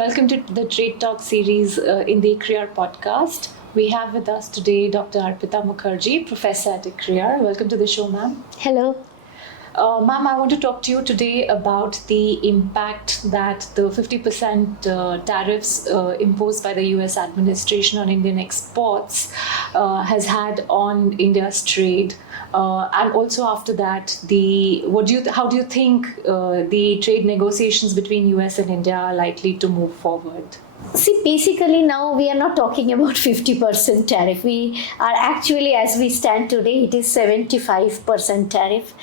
Welcome to the Trade Talk series in the ICRIER podcast. We have with us today Dr. Arpita Mukherjee, Professor at ICRIER. Welcome to the show, ma'am. Hello. Ma'am, I want to talk to you today about the impact that the 50% tariffs imposed by the US administration on Indian exports has had on India's trade. And also after that, how do you think the trade negotiations between US and India are likely to move forward? See, basically now we are not talking about 50% tariff. We are actually, as we stand today, it is 75% tariff.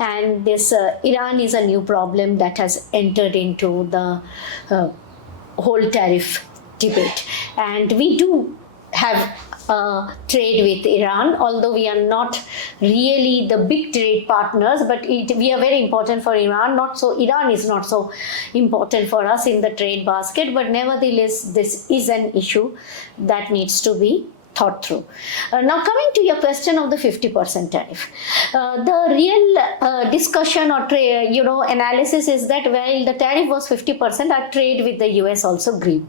And this Iran is a new problem that has entered into the whole tariff debate. And we do have trade with Iran, although we are not really the big trade partners, but we are very important for Iran. Iran is not so important for us in the trade basket, but nevertheless, this is an issue that needs to be thought through. Now coming to your question of the 50% tariff, the real discussion or analysis is that while the tariff was 50%, our trade with the US also grew.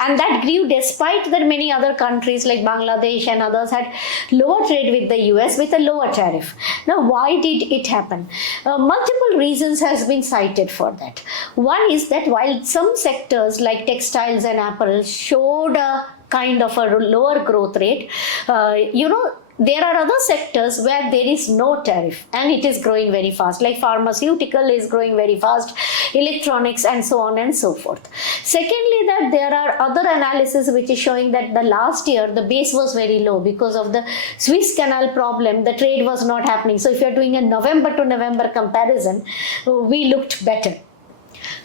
And that grew despite that many other countries like Bangladesh and others had lower trade with the US with a lower tariff. Now why did it happen? Multiple reasons has been cited for that. One is that while some sectors like textiles and apparel showed a kind of a lower growth rate, there are other sectors where there is no tariff and it is growing very fast, like pharmaceutical is growing very fast, electronics and so on and so forth. Secondly, that there are other analysis which is showing that the last year the base was very low because of the Suez Canal problem, the trade was not happening. So if you are doing a November to November comparison, we looked better.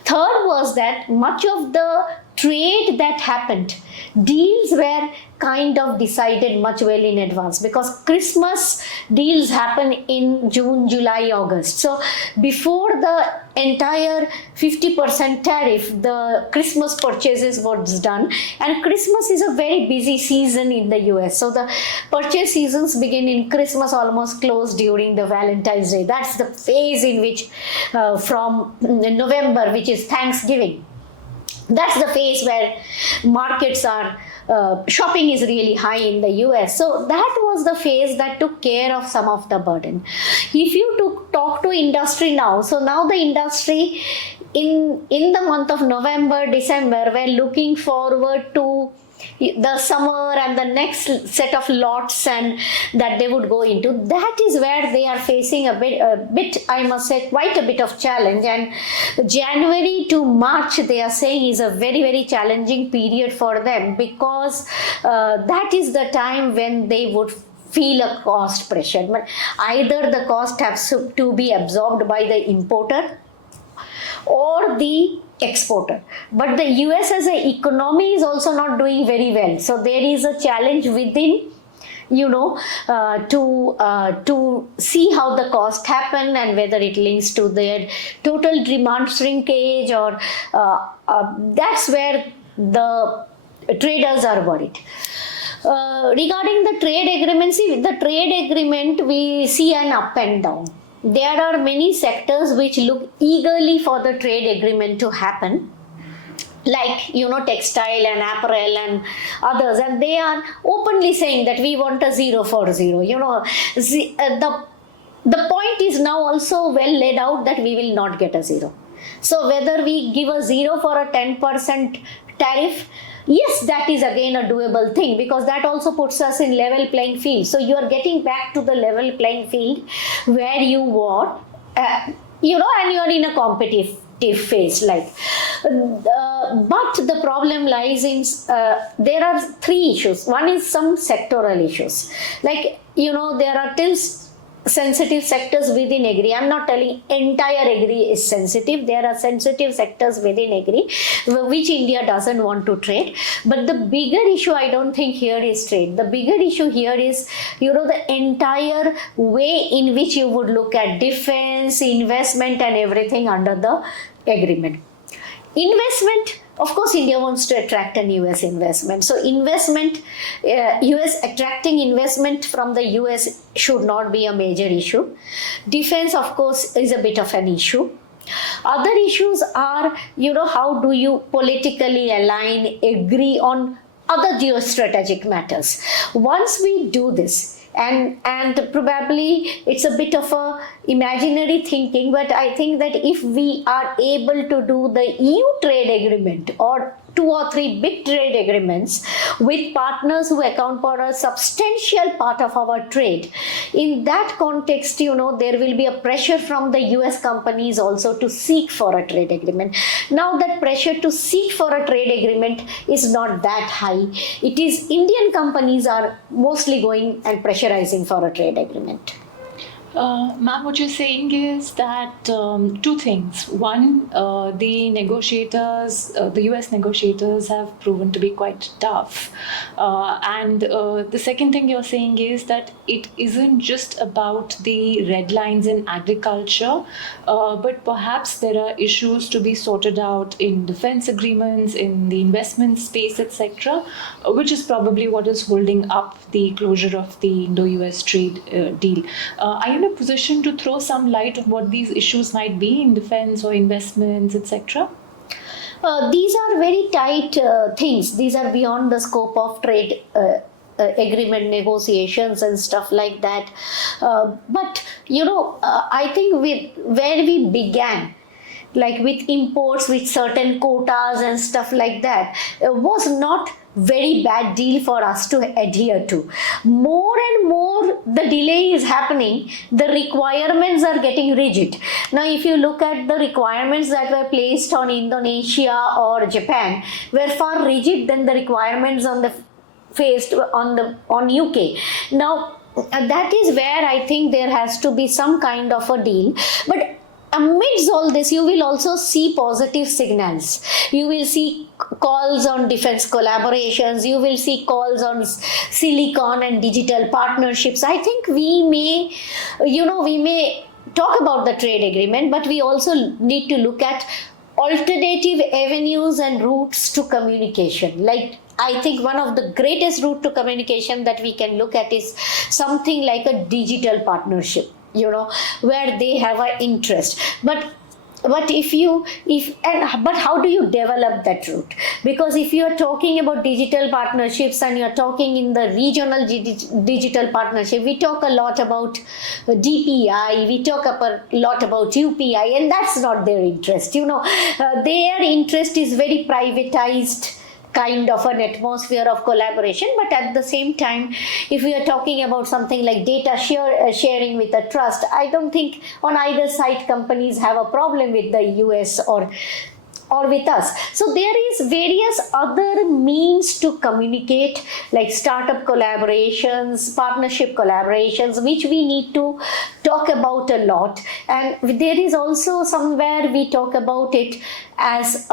Third was that much of the trade that happened, deals were kind of decided much well in advance because Christmas deals happen in June, July, August. So before the entire 50% tariff, the Christmas purchases was done, and Christmas is a very busy season in the US. So the purchase seasons begin in Christmas, almost close during the Valentine's Day. That's the phase in which from November, which is Thanksgiving. That's the phase where markets are, shopping is really high in the US. So that was the phase that took care of some of the burden. If you talk to industry now, so now the industry in the month of November, December, were looking forward to the summer and the next set of lots and that they would go into. That is where they are facing a bit, I must say, quite a bit of challenge. And January to March, they are saying, is a very, very challenging period for them because that is the time when they would feel a cost pressure. But either the cost has to be absorbed by the importer or the exporter. But the US as an economy is also not doing very well. So there is a challenge within, to see how the cost happen and whether it links to their total demand shrinkage or that's where the traders are worried. Regarding the trade agreement, we see an up and down. There are many sectors which look eagerly for the trade agreement to happen, like, textile and apparel and others, and they are openly saying that we want a 0 for 0. The point is now also well laid out that we will not get a 0. So whether we give a 0 for a 10% tariff, yes, that is again a doable thing because that also puts us in level playing field. So you are getting back to the level playing field where you were, and you are in a competitive phase. But the problem lies in, there are three issues. One is some sectoral issues. Like, there are still sensitive sectors within agri. I'm not telling entire agri is sensitive. There are sensitive sectors within agri which India doesn't want to trade. But the bigger issue I don't think here is trade. The bigger issue here is, the entire way in which you would look at defense, investment and everything under the agreement. Investment, of course, India wants to attract an US investment. So US attracting investment from the US should not be a major issue. Defense, of course, is a bit of an issue. Other issues are, how do you politically align, agree on other geostrategic matters. Once we do this, and probably it's a bit of a imaginary thinking, but I think that if we are able to do the EU trade agreement or 2 or 3 big trade agreements with partners who account for a substantial part of our trade, in that context, there will be a pressure from the US companies also to seek for a trade agreement. Now that pressure to seek for a trade agreement is not that high. It is Indian companies are mostly going and pressurizing for a trade agreement. Ma'am, what you're saying is that 2 things. One, the negotiators, the US negotiators have proven to be quite tough. And the second thing you're saying is that it isn't just about the red lines in agriculture, but perhaps there are issues to be sorted out in defense agreements, in the investment space, etc., which is probably what is holding up the closure of the Indo-US trade deal. Are you in a position to throw some light on what these issues might be in defense or investments, etc.? These are very tight things. These are beyond the scope of trade agreement negotiations and stuff like that. But I think where we began, like with imports, with certain quotas and stuff like that, was not very bad deal for us to adhere to. More and more the delay is happening, the requirements are getting rigid. Now if you look at the requirements that were placed on Indonesia or Japan were far rigid than the requirements on UK. Now that is where I think there has to be some kind of a deal. But amidst all this, you will also see positive signals. You will see calls on defense collaborations. You will see calls on silicon and digital partnerships. I think we may talk about the trade agreement, but we also need to look at alternative avenues and routes to communication. Like, I think one of the greatest route to communication that we can look at is something like a digital partnership, where they have an interest. But how do you develop that route? Because if you are talking about digital partnerships and you are talking in the regional digital partnership, we talk a lot about DPI, we talk a lot about UPI, and that's not their interest. Their interest is very privatized kind of an atmosphere of collaboration. But at the same time, if we are talking about something like data sharing with a trust, I don't think on either side companies have a problem with the US or with us. So there is various other means to communicate, like startup collaborations, partnership collaborations, which we need to talk about a lot. And there is also somewhere we talk about it as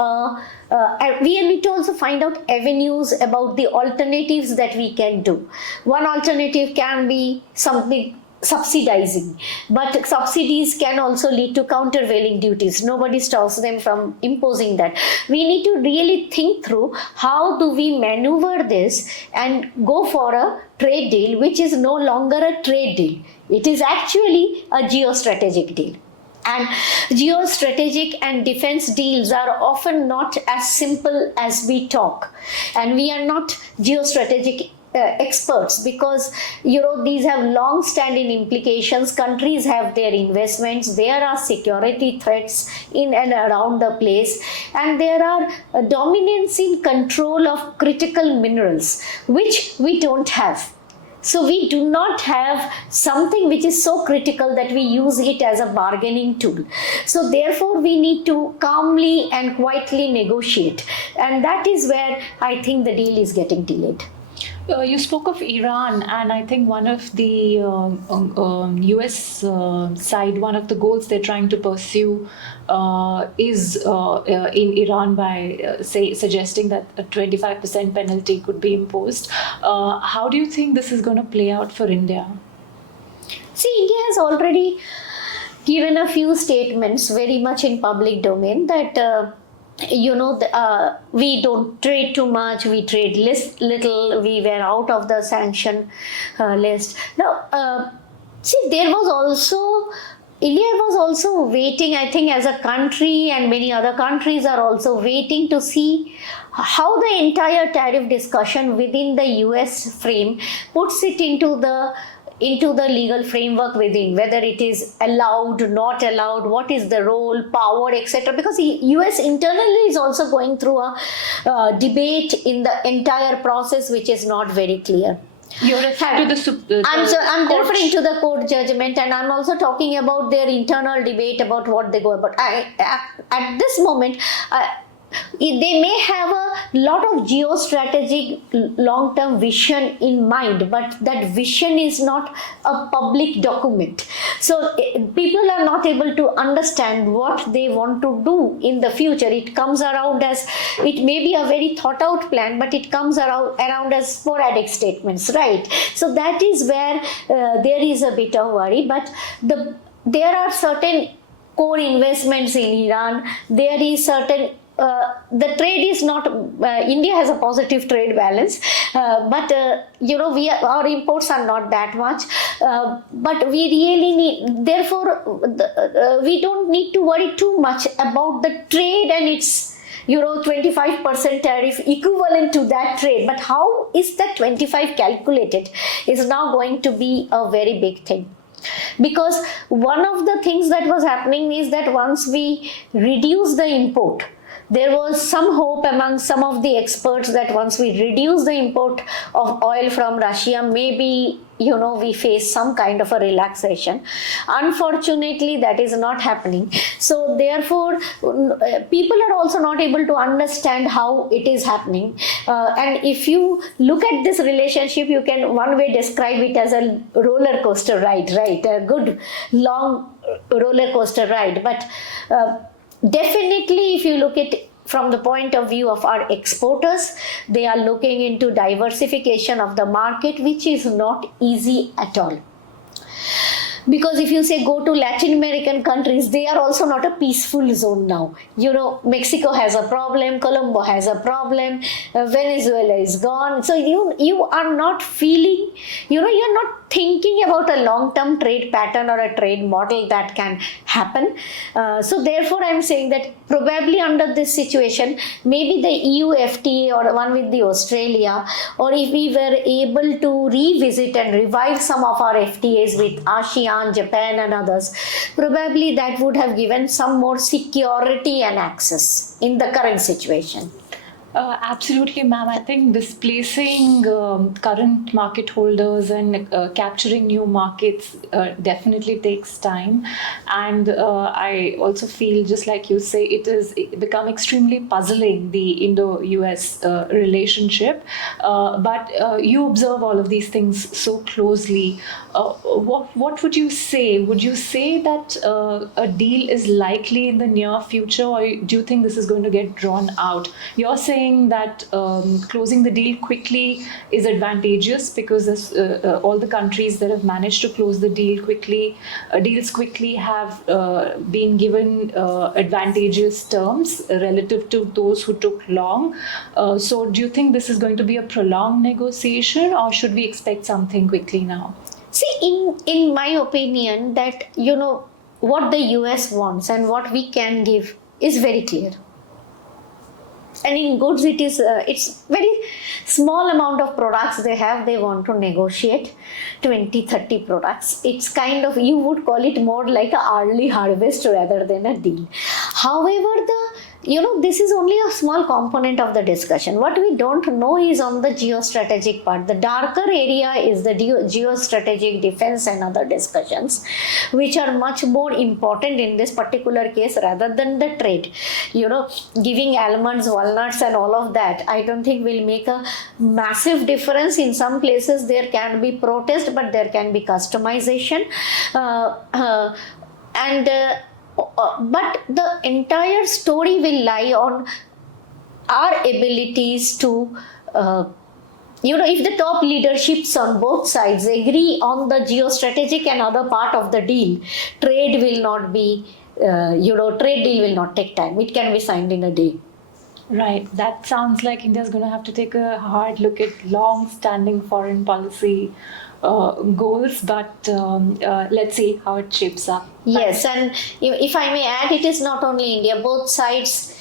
we need to also find out avenues about the alternatives that we can do. One alternative can be something subsidizing, but subsidies can also lead to countervailing duties. Nobody stops them from imposing that. We need to really think through how do we maneuver this and go for a trade deal which is no longer a trade deal. It is actually a geostrategic deal. And geostrategic and defense deals are often not as simple as we talk. And we are not geostrategic experts, because these have long-standing implications. Countries have their investments, there are security threats in and around the place, and there are dominance in control of critical minerals, which we don't have. So we do not have something which is so critical that we use it as a bargaining tool. So therefore we need to calmly and quietly negotiate, and that is where I think the deal is getting delayed. You spoke of Iran, and I think one of the US side, one of the goals they're trying to pursue is in Iran by suggesting that a 25% penalty could be imposed. How do you think this is going to play out for India? See, India has already given a few statements very much in public domain that we don't trade too much, we trade little, we were out of the sanction list. Now, see, there was also India was also waiting, I think, as a country, and many other countries are also waiting to see how the entire tariff discussion within the US frame puts it into the legal framework within, whether it is allowed, not allowed, what is the role, power, etc. Because the US internally is also going through a debate in the entire process, which is not very clear. You're referring to I'm referring to the court judgment, and I'm also talking about their internal debate about what they go about. At this moment, they may have a lot of geostrategic long-term vision in mind, but that vision is not a public document. So people are not able to understand what they want to do in the future. It comes around as, it may be a very thought out plan, but it comes around as sporadic statements, right? So that is where there is a bit of worry, but there are certain core investments in Iran. There is certain the trade is not, India has a positive trade balance, but our imports are not that much, but we really need, therefore we don't need to worry too much about the trade and its 25% tariff equivalent to that trade. But how is that 25 calculated is now going to be a very big thing. Because one of the things that was happening is that once we reduce the import, there was some hope among some of the experts that once we reduce the import of oil from Russia, maybe we face some kind of a relaxation. Unfortunately, that is not happening. So therefore, people are also not able to understand how it is happening. And if you look at this relationship, you can one way describe it as a roller coaster ride, right? A good long roller coaster ride. But definitely, if you look at from the point of view of our exporters, they are looking into diversification of the market, which is not easy at all. Because if you say go to Latin American countries, they are also not a peaceful zone now. Mexico has a problem, Colombo has a problem, Venezuela is gone. So you are not feeling, you're not thinking about a long-term trade pattern or a trade model that can happen. So therefore, I'm saying that probably under this situation, maybe the EU FTA or one with the Australia, or if we were able to revisit and revive some of our FTAs with ASEAN, Japan and others, probably that would have given some more security and access in the current situation. Absolutely, ma'am. I think displacing current market holders and capturing new markets definitely takes time. And I also feel, just like you say, it has become extremely puzzling, the Indo-US relationship. But you observe all of these things so closely. What would you say? Would you say that a deal is likely in the near future, or do you think this is going to get drawn out? You're saying that closing the deal quickly is advantageous because all the countries that have managed to close the deals quickly have been given advantageous terms relative to those who took long. So do you think this is going to be a prolonged negotiation, or should we expect something quickly now? See, in my opinion, that what the US wants and what we can give is very clear. And in goods, it's very small amount of products they want to negotiate, 20-30 products. It's kind of, you would call it more like an early harvest rather than a deal. However, this is only a small component of the discussion. What we don't know is on the geostrategic part. The darker area is the geostrategic defense and other discussions, which are much more important in this particular case rather than the trade. Giving almonds, walnuts and all of that, I don't think will make a massive difference. In some places there can be protest, but there can be customization. But the entire story will lie on our abilities to, if the top leaderships on both sides agree on the geostrategic and other part of the deal, trade will not be, trade deal will not take time. It can be signed in a day. Right. That sounds like India's going to have to take a hard look at long-standing foreign policy goals, but let's see how it shapes up. Yes, and if I may add, it is not only India, both sides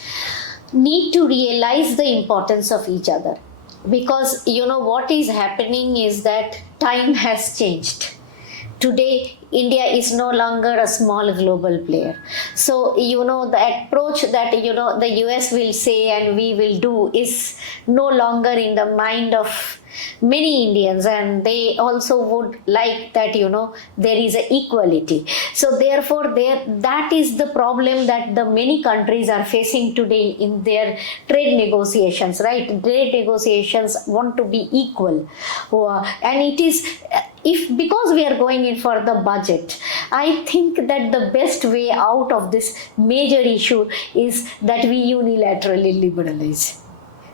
need to realize the importance of each other, because what is happening is that time has changed. Today, India is no longer a small global player. So, the approach that, the US will say and we will do is no longer in the mind of many Indians, and they also would like that, there is a equality. So therefore, that is the problem that the many countries are facing today in their trade negotiations, right? Trade negotiations want to be equal. And it is, because we are going in for the budget, I think that the best way out of this major issue is that we unilaterally liberalize.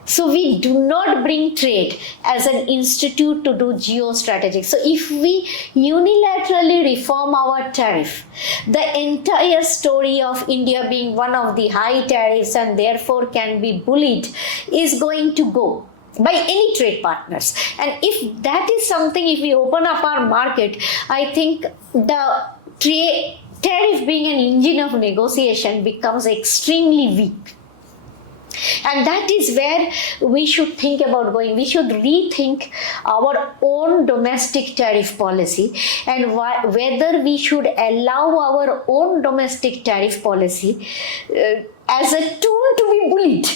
So we do not bring trade as an institute to do geostrategic. So if we unilaterally reform our tariff, the entire story of India being one of the high tariffs and therefore can be bullied is going to go by any trade partners. And if that is something, if we open up our market, I think the tariff being an engine of negotiation becomes extremely weak. And that is where we should think about going. We should rethink our own domestic tariff policy and whether we should allow our own domestic tariff policy as a tool to be bullied.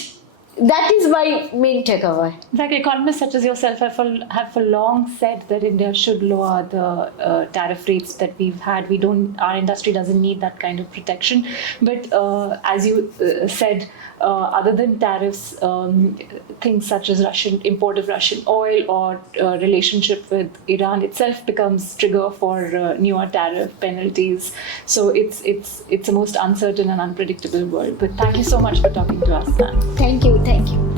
That is my main takeaway. Like economists such as yourself have for long said that India should lower the tariff rates that we've had. Our industry doesn't need that kind of protection. But as you said, other than tariffs, things such as import of Russian oil or relationship with Iran itself becomes trigger for newer tariff penalties. So it's a most uncertain and unpredictable world. But thank you so much for talking to us, Nan. Thank you. Thank you.